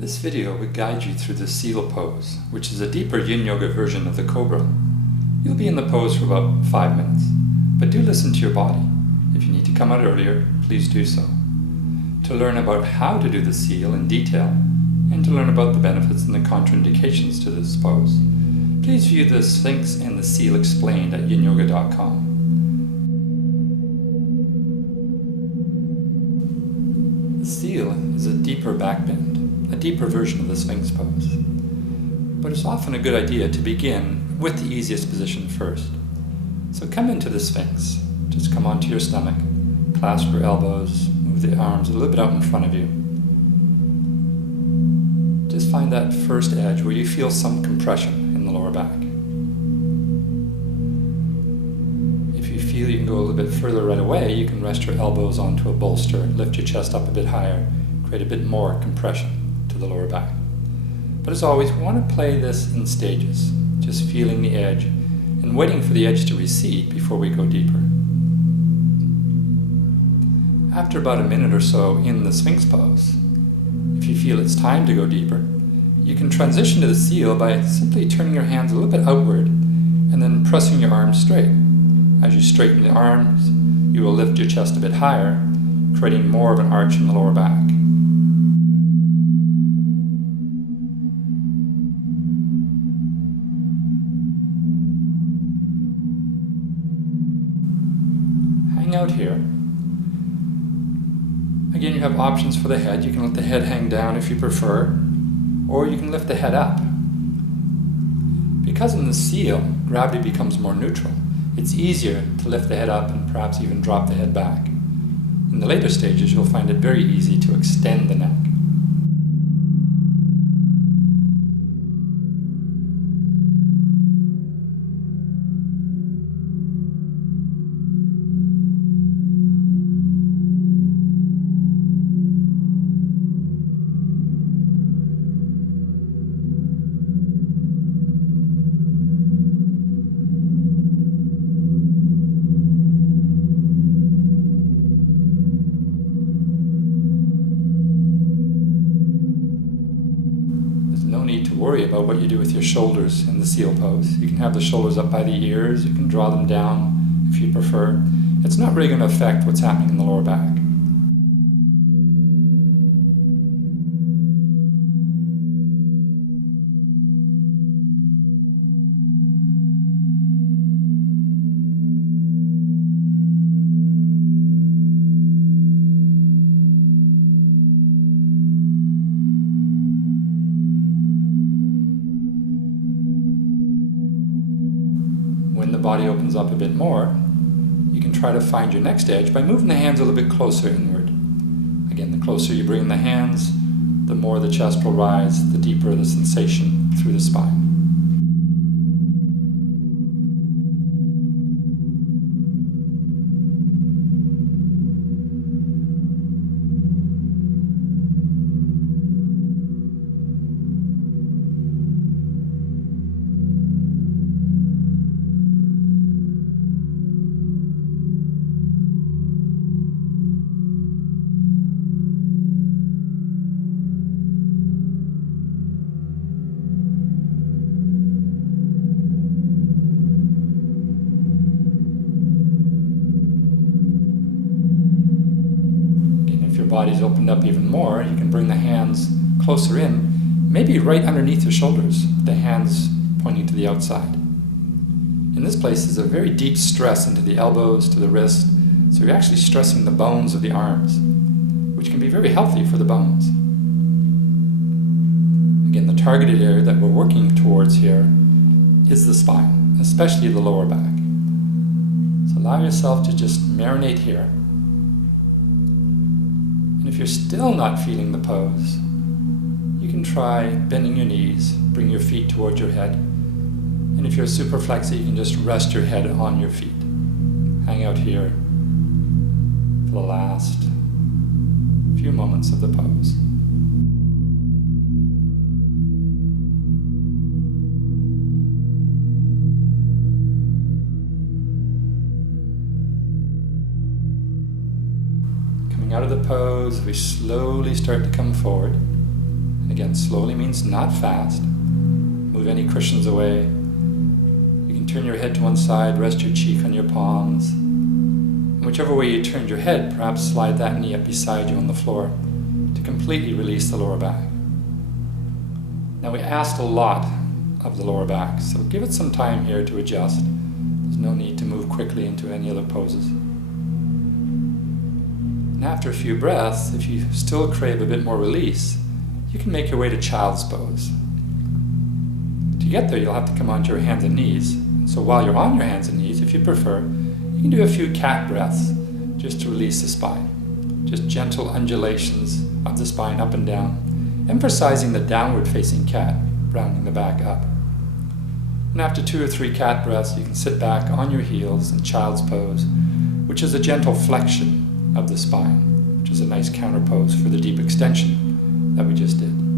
This video will guide you through the seal pose, which is a deeper Yin Yoga version of the Cobra. You'll be in the pose for about 5 minutes, but do listen to your body. If you need to come out earlier, please do so. To learn about how to do the seal in detail, and to learn about the benefits and the contraindications to this pose, please view the Sphinx and the Seal Explained at yinyoga.com. The seal is a deeper back bend, a deeper version of the Sphinx pose. But it's often a good idea to begin with the easiest position first. So come into the Sphinx. Just come onto your stomach, clasp your elbows, move the arms a little bit out in front of you. Just find that first edge where you feel some compression in the lower back. If you feel you can go a little bit further right away, you can rest your elbows onto a bolster, lift your chest up a bit higher, create a bit more compression to the lower back. But as always, we want to play this in stages, just feeling the edge and waiting for the edge to recede before we go deeper. After about a minute or so in the Sphinx pose, if you feel it's time to go deeper, you can transition to the seal by simply turning your hands a little bit outward and then pressing your arms straight. As you straighten the arms, you will lift your chest a bit higher, creating more of an arch in the lower back. Hang out here. Again, you have options for the head. You can let the head hang down if you prefer, or you can lift the head up. Because in the seal, gravity becomes more neutral, it's easier to lift the head up and perhaps even drop the head back. In the later stages, you'll find it very easy to extend the neck. No need to worry about what you do with your shoulders in the seal pose. You can have the shoulders up by the ears, you can draw them down if you prefer. It's not really going to affect what's happening in the lower back. When the body opens up a bit more, you can try to find your next edge by moving the hands a little bit closer inward. Again, the closer you bring the hands, the more the chest will rise, the deeper the sensation through the spine. Body's opened up even more, you can bring the hands closer in, maybe right underneath your shoulders, the hands pointing to the outside. In this place is a very deep stress into the elbows, to the wrist, so you're actually stressing the bones of the arms, which can be very healthy for the bones. Again, the targeted area that we're working towards here is the spine, especially the lower back. So allow yourself to just marinate here. And if you're still not feeling the pose, you can try bending your knees, bring your feet towards your head. And if you're super flexy, you can just rest your head on your feet. Hang out here for the last few moments of the pose. Out of the pose, we slowly start to come forward. Again, slowly means not fast. Move any cushions away. You can turn your head to one side, rest your cheek on your palms. And whichever way you turned your head, perhaps slide that knee up beside you on the floor to completely release the lower back. Now, we asked a lot of the lower back, so give it some time here to adjust. There's no need to move quickly into any other poses. And after a few breaths, if you still crave a bit more release, you can make your way to child's pose. To get there, you'll have to come onto your hands and knees. So while you're on your hands and knees, if you prefer, you can do a few cat breaths just to release the spine. Just gentle undulations of the spine up and down, emphasizing the downward facing cat, rounding the back up. And after 2 or 3 cat breaths, you can sit back on your heels in child's pose, which is a gentle flexion of the spine, which is a nice counter pose for the deep extension that we just did.